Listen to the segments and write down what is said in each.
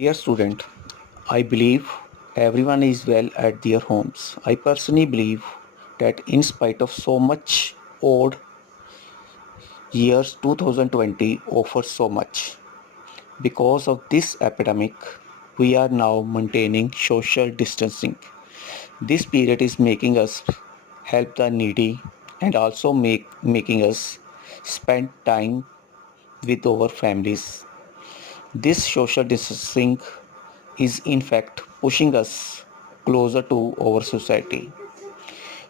Dear student, I believe everyone is well at their homes. I personally believe that in spite of so much odd years 2020 offers so much. Because of this epidemic, we are now maintaining social distancing. This period is making us help the needy and also making us spend time with our families. This social distancing is in fact pushing us closer to our society.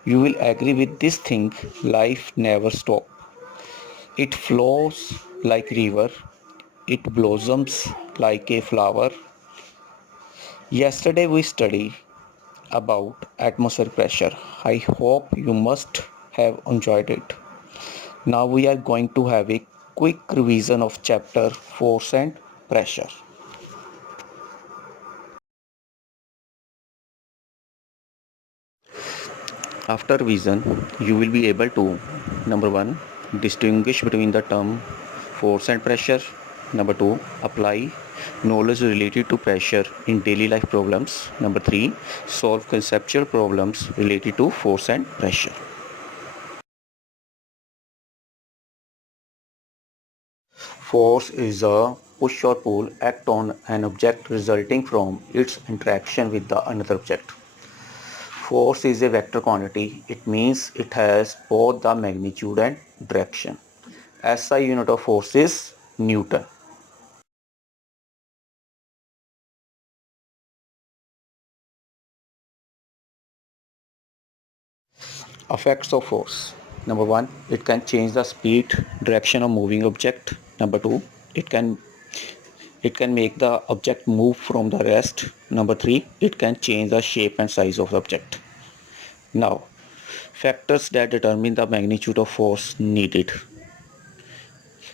You will agree with this thing, life never stops. It flows like river, it blossoms like a flower. Yesterday we studied about atmospheric pressure. I hope you must have enjoyed it. Now we are going to have a quick revision of chapter force and pressure. After revision, you will be able to number 1 distinguish between the term force and pressure. Number 2 apply knowledge related to pressure in daily life problems. Number 3 solve conceptual problems related to force and pressure. Force is a push or pull act on an object resulting from its interaction with the another object. Force is a vector quantity. It means it has both the magnitude and direction. SI unit of force is Newton. Effects of force. Number 1, it can change the speed, direction of moving object. Number 2, it can it can make the object move from the rest. Number 3, it can change the shape and size of the object. Now, factors that determine the magnitude of force needed.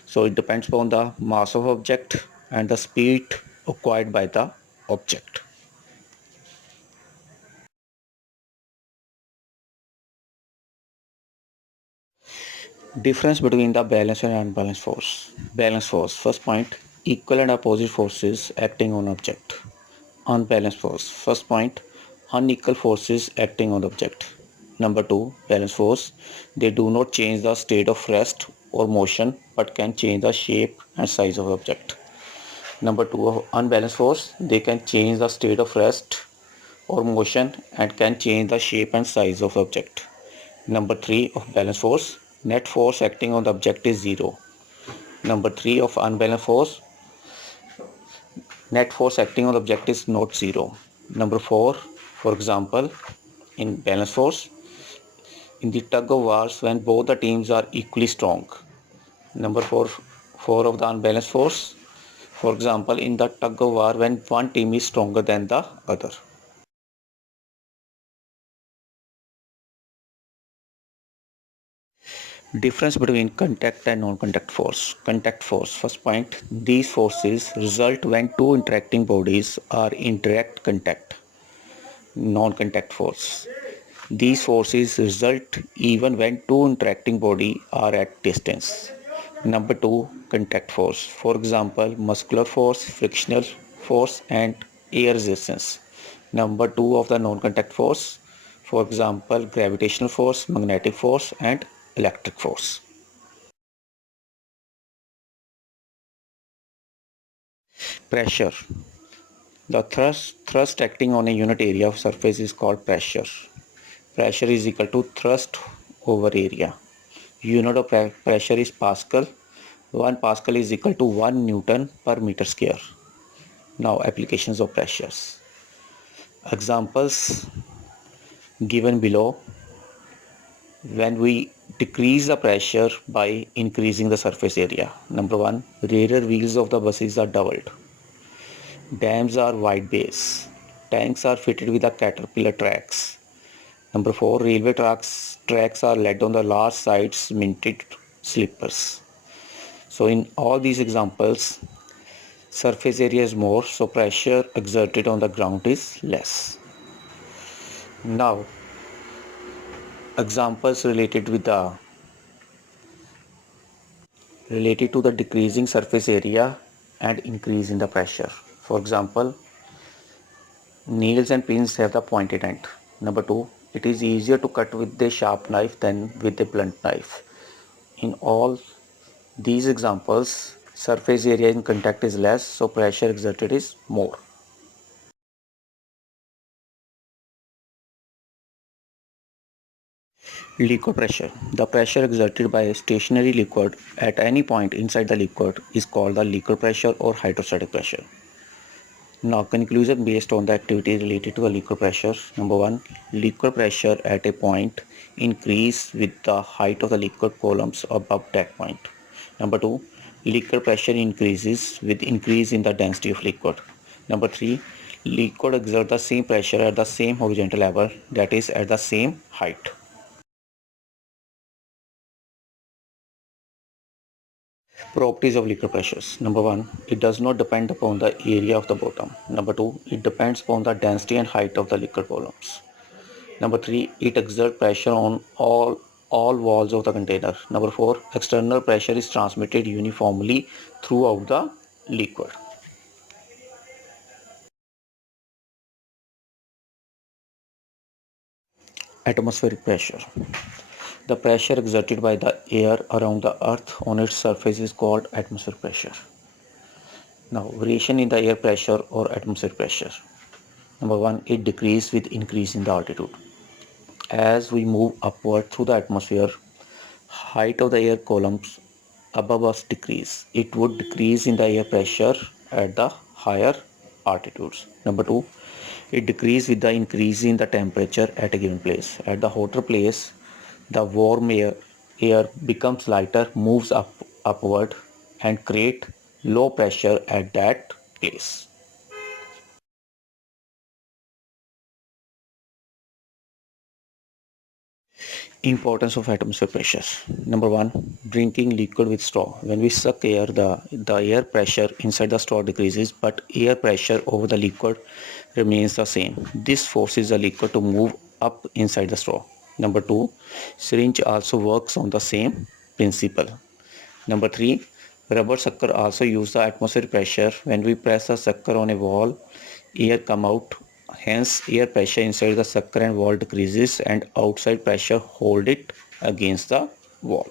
So it depends upon the mass of object and the speed acquired by the object. Difference between the balanced and unbalanced force. Balanced force. First point, equal and opposite forces acting on object. Unbalanced force. First point, unequal forces acting on object. Number 2, balanced force. They do not change the state of rest or motion but can change the shape and size of object. Number 2, of unbalanced force. They can change the state of rest or motion and can change the shape and size of object. Number 3 of balanced force, net force acting on the object is 0. Number 3 of unbalanced force, net force acting on the object is not 0. Number 4, for example, in balanced force, in the tug of wars when both the teams are equally strong. Number 4 of the unbalanced force, for example, in the tug of war when one team is stronger than the other. Difference between contact and non-contact force. Contact force. First point, these forces result when two interacting bodies are in direct contact. Non-contact force. These forces result even when two interacting bodies are at distance. Number 2, contact force. For example, muscular force, frictional force and air resistance. Number 2 of the non-contact force. For example, gravitational force, magnetic force and electric force. Pressure. The thrust acting on a unit area of surface is called pressure. Pressure is equal to thrust over area. Unit of pressure is Pascal. 1 Pascal is equal to 1 Newton per meter square. Now applications of pressures. Examples given below. When we decrease the pressure by increasing the surface area. Number 1, rear wheels of the buses are doubled. Dams are wide base. Tanks are fitted with the caterpillar tracks. Number 4, railway tracks are laid on the large sides minted sleepers. So in all these examples, surface area is more, so pressure exerted on the ground is less. Now, examples related to the decreasing surface area and increase in the pressure. For example, needles and pins have the pointed end. Number 2, it is easier to cut with a sharp knife than with a blunt knife. In all these examples, surface area in contact is less, so pressure exerted is more. Liquid pressure. The pressure exerted by a stationary liquid at any point inside the liquid is called the liquid pressure or hydrostatic pressure. Now, conclusion based on the activity related to the liquid pressure. Number 1, liquid pressure at a point increase with the height of the liquid columns above that point. Number 2, liquid pressure increases with increase in the density of liquid. Number 3, liquid exert the same pressure at the same horizontal level, that is at the same height. Properties of liquid pressures. Number 1, it does not depend upon the area of the bottom. Number 2, it depends upon the density and height of the liquid columns. Number 3, it exerts pressure on all walls of the container. Number 4, external pressure is transmitted uniformly throughout the liquid. Atmospheric pressure. The pressure exerted by the air around the earth on its surface is called atmospheric pressure. Now, variation in the air pressure or atmospheric pressure. Number 1, it decreases with increase in the altitude. As we move upward through the atmosphere, height of the air columns above us decrease. It would decrease in the air pressure at the higher altitudes. Number 2, it decreases with the increase in the temperature at a given place. At the hotter place, the warm air becomes lighter, moves upward and create low pressure at that place. Importance of atmospheric pressure. Number 1, drinking liquid with straw. When we suck air, the air pressure inside the straw decreases, but air pressure over the liquid remains the same. This forces the liquid to move up inside the straw. Number 2, syringe also works on the same principle. Number 3, rubber sucker also use the atmospheric pressure. When we press the sucker on a wall, air come out. Hence, air pressure inside the sucker and wall decreases and outside pressure hold it against the wall.